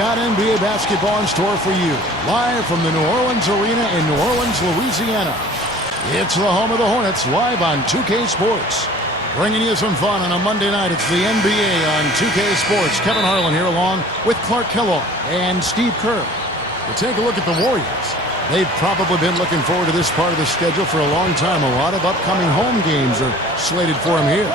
got NBA basketball in store for you. Live from the New Orleans Arena in New Orleans, Louisiana. It's the home of the Hornets, live on 2K Sports. Bringing you some fun on a Monday night. It's the NBA on 2K Sports. Kevin Harlan here along with Clark Kellogg and Steve Kerr. To take a look at the Warriors. They've probably been looking forward to this part of the schedule for a long time. A lot of upcoming home games are slated for them here.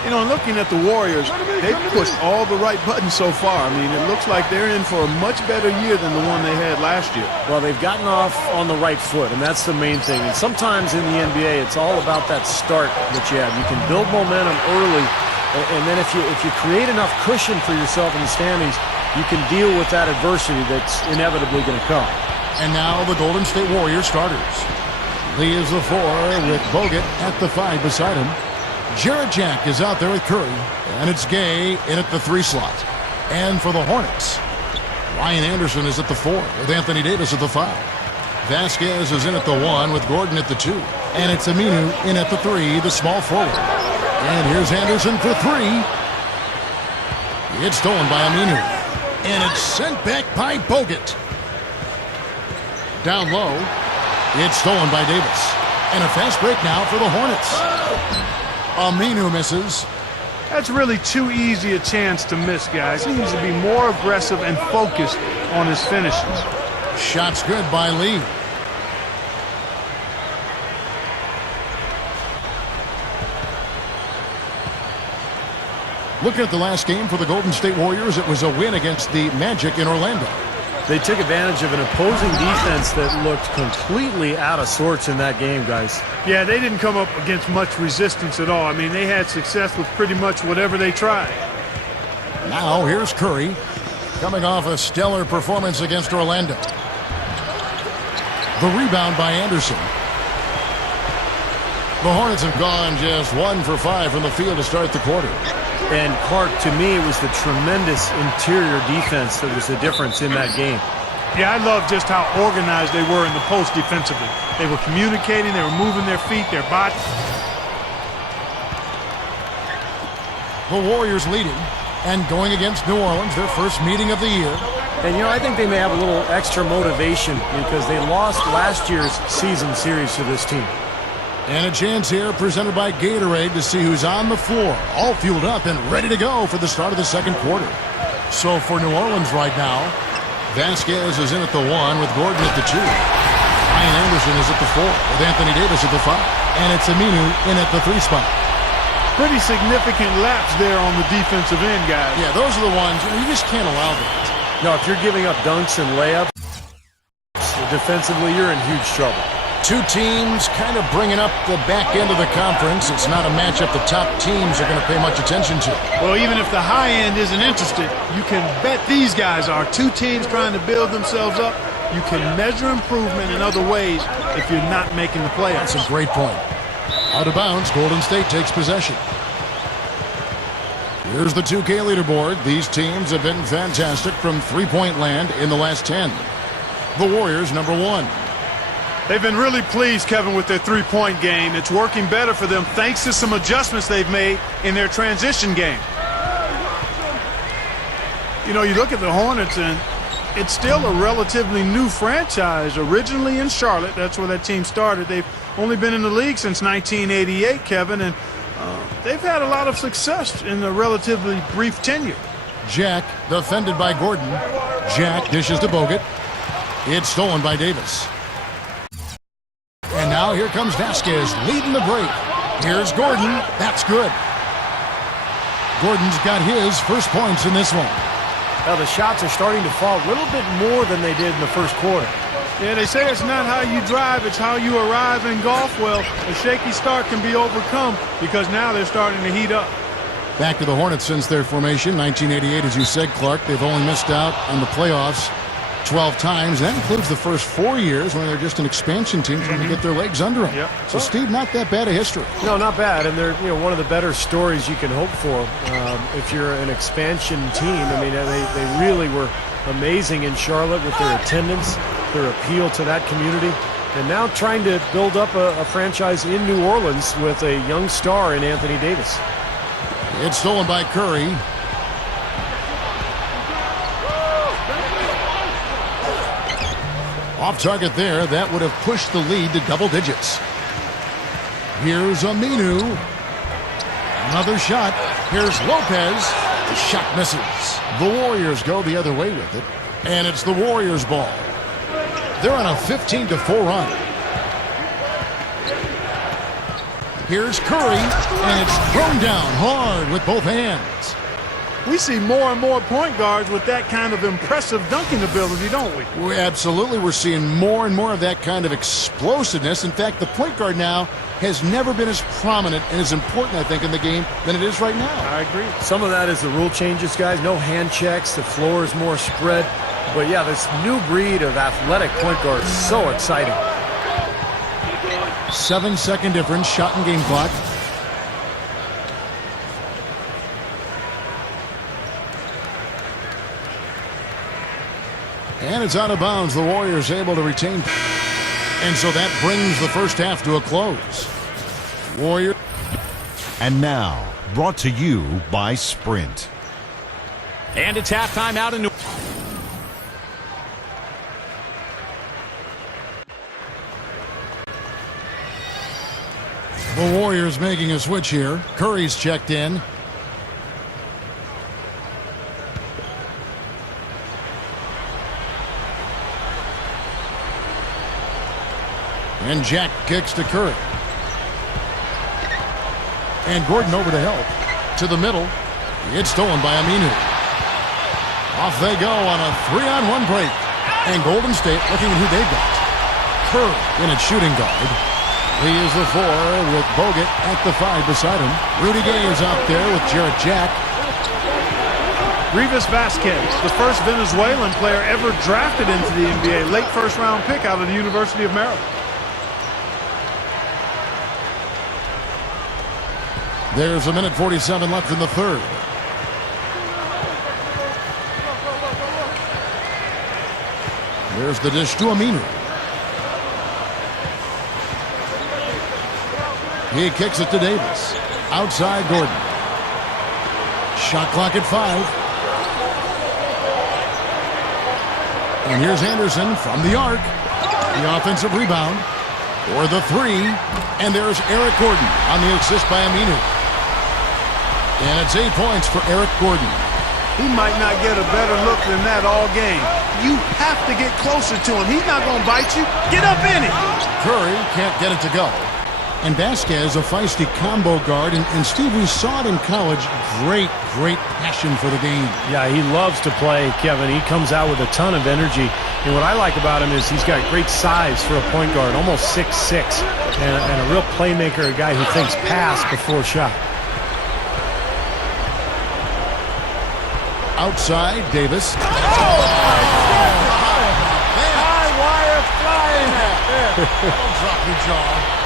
You know, looking at the Warriors, they've pushed all the right buttons so far. I mean, it looks like they're in for a much better year than the one they had last year. Well, they've gotten off on the right foot, and that's the main thing. And sometimes in the NBA, it's all about that start that you have. You can build momentum early, and then if you create enough cushion for yourself in the standings, you can deal with that adversity that's inevitably going to come. And now the Golden State Warriors starters. Lee is the 4 with Bogut at the 5 beside him. Jarrett Jack is out there with Curry, and it's Gay in at the 3 slot. And for the Hornets, Ryan Anderson is at the 4 with Anthony Davis at the 5. Vasquez is in at the 1 with Gordon at the 2. And it's Aminu in at the 3, the small forward. And here's Anderson for 3. It's stolen by Aminu. And it's sent back by Bogut. Down low, it's stolen by Davis. And a fast break now for the Hornets. Aminu misses. That's really too easy a chance to miss, guys. He needs to be more aggressive and focused on his finishes. Shot's good by Lee. Looking at the last game for the Golden State Warriors, it was a win against the Magic in Orlando. They took advantage of an opposing defense that looked completely out of sorts in that game, guys. Yeah, they didn't come up against much resistance at all. I mean, they had success with pretty much whatever they tried. Now, here's Curry, coming off a stellar performance against Orlando. The rebound by Anderson. The Hornets have gone just 1 for 5 from the field to start the quarter. And Clark, to me, it was the tremendous interior defense that was the difference in that game. Yeah, I love just how organized they were in the post defensively. They were communicating, they were moving their feet, their body. The Warriors leading and going against New Orleans, their first meeting of the year. And, you know, I think they may have a little extra motivation because they lost last year's season series to this team. And a chance here presented by Gatorade to see who's on the floor, all fueled up and ready to go for the start of the second quarter. So for New Orleans right now, Vasquez is in at the 1 with Gordon at the 2. Ryan Anderson is at the 4 with Anthony Davis at the 5. And it's Aminu in at the 3 spot. Pretty significant laps there on the defensive end, guys. Yeah, those are the ones you just can't allow that. No, if you're giving up dunks and layups, defensively, you're in huge trouble. Two teams kind of bringing up the back end of the conference. It's not a matchup the top teams are going to pay much attention to. Well, even if the high end isn't interested, you can bet these guys are. Two teams trying to build themselves up. You can measure improvement in other ways if you're not making the playoffs. That's a great point. Out of bounds, Golden State takes possession. Here's the 2K leaderboard. These teams have been fantastic from three-point land in the last 10. The Warriors, number 1. They've been really pleased, Kevin, with their three-point game. It's working better for them thanks to some adjustments they've made in their transition game. You know, you look at the Hornets, and it's still a relatively new franchise. Originally in Charlotte, that's where that team started. They've only been in the league since 1988, Kevin, and they've had a lot of success in a relatively brief tenure. Jack defended by Gordon. Jack dishes to Bogut. It's stolen by Davis. And now here comes Vasquez leading the break. Here's Gordon. That's good. Gordon's got his first points in this one. Now the shots are starting to fall a little bit more than they did in the first quarter. Yeah, they say it's not how you drive, it's how you arrive in golf. Well, a shaky start can be overcome because now they're starting to heat up. Back to the Hornets since their formation, 1988, as you said, Clark. They've only missed out on the playoffs 12 times. That includes the first 4 years when they're just an expansion team trying to get their legs under them. Yep. So, Steve, not that bad a history. No, not bad. And they're one of the better stories you can hope for if you're an expansion team. I mean, they really were amazing in Charlotte with their attendance, their appeal to that community. And now trying to build up a franchise in New Orleans with a young star in Anthony Davis. It's stolen by Curry. Off target there. That would have pushed the lead to double digits. Here's Aminu. Another shot. Here's Lopez. The shot misses. The Warriors go the other way with it. And it's the Warriors' ball. They're on a 15-4 run. Here's Curry, and it's thrown down hard with both hands. We see more and more point guards with that kind of impressive dunking ability, don't we? Absolutely. We're seeing more and more of that kind of explosiveness. In fact, the point guard now has never been as prominent and as important, I think, in the game than it is right now. I agree. Some of that is the rule changes, guys. No hand checks. The floor is more spread. But, yeah, this new breed of athletic point guard is so exciting. 7-second difference, shot and game clock. And it's out of bounds. The Warriors able to retain. And so that brings the first half to a close. Warrior. And now, brought to you by Sprint. And it's halftime out in New The Warriors making a switch here. Curry's checked in. And Jack kicks to Curry. And Gordon over to help. To the middle. It's stolen by Aminu. Off they go on a 3-on-1 break. And Golden State looking at who they've got. Curry in at shooting guard. He is the 4 with Bogut at the 5 beside him. Rudy Gay is out there with Jarrett Jack. Rivas Vasquez, the first Venezuelan player ever drafted into the NBA. Late first-round pick out of the University of Maryland. There's a minute 47 left in the third. There's the dish to Aminu. He kicks it to Davis. Outside Gordon. Shot clock at 5. And here's Anderson from the arc. The offensive rebound. For the 3. And there's Eric Gordon on the assist by Aminu. And it's 8 points for Eric Gordon. He might not get a better look than that all game. You have to get closer to him. He's not going to bite you. Get up in it. Curry can't get it to go. And Vasquez, a feisty combo guard. And Steve, we saw it in college. Great passion for the game. Yeah, he loves to play, Kevin. He comes out with a ton of energy. And what I like about him is he's got great size for a point guard, almost 6'6", and a real playmaker, a guy who thinks pass before shot. Outside, Davis. High wire flying. Don't drop your jaw.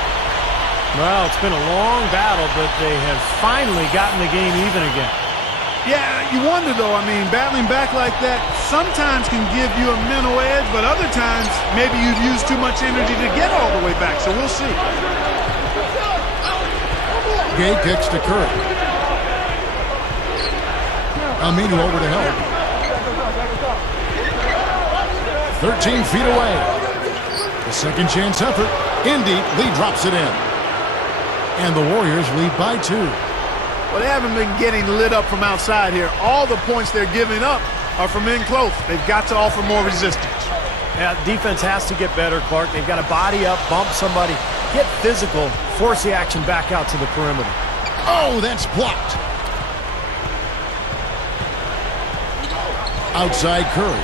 Well, it's been a long battle, but they have finally gotten the game even again. Yeah, you wonder, though. I mean, battling back like that sometimes can give you a mental edge, but other times maybe you've used too much energy to get all the way back, so we'll see. Gay kicks to Curry. Aminu over to help. 13 feet away. The second chance effort. Indy, Lee drops it in. And the Warriors lead by 2. Well, they haven't been getting lit up from outside here. All the points they're giving up are from in close. They've got to offer more resistance. Yeah, defense has to get better, Clark. They've got to body up, bump somebody, get physical, force the action back out to the perimeter. Oh, that's blocked. Outside Curry.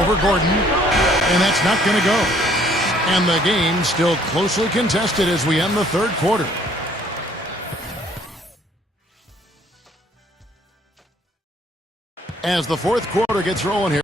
Over Gordon. And that's not going to go. And the game still closely contested as we end the third quarter. As the fourth quarter gets rolling here.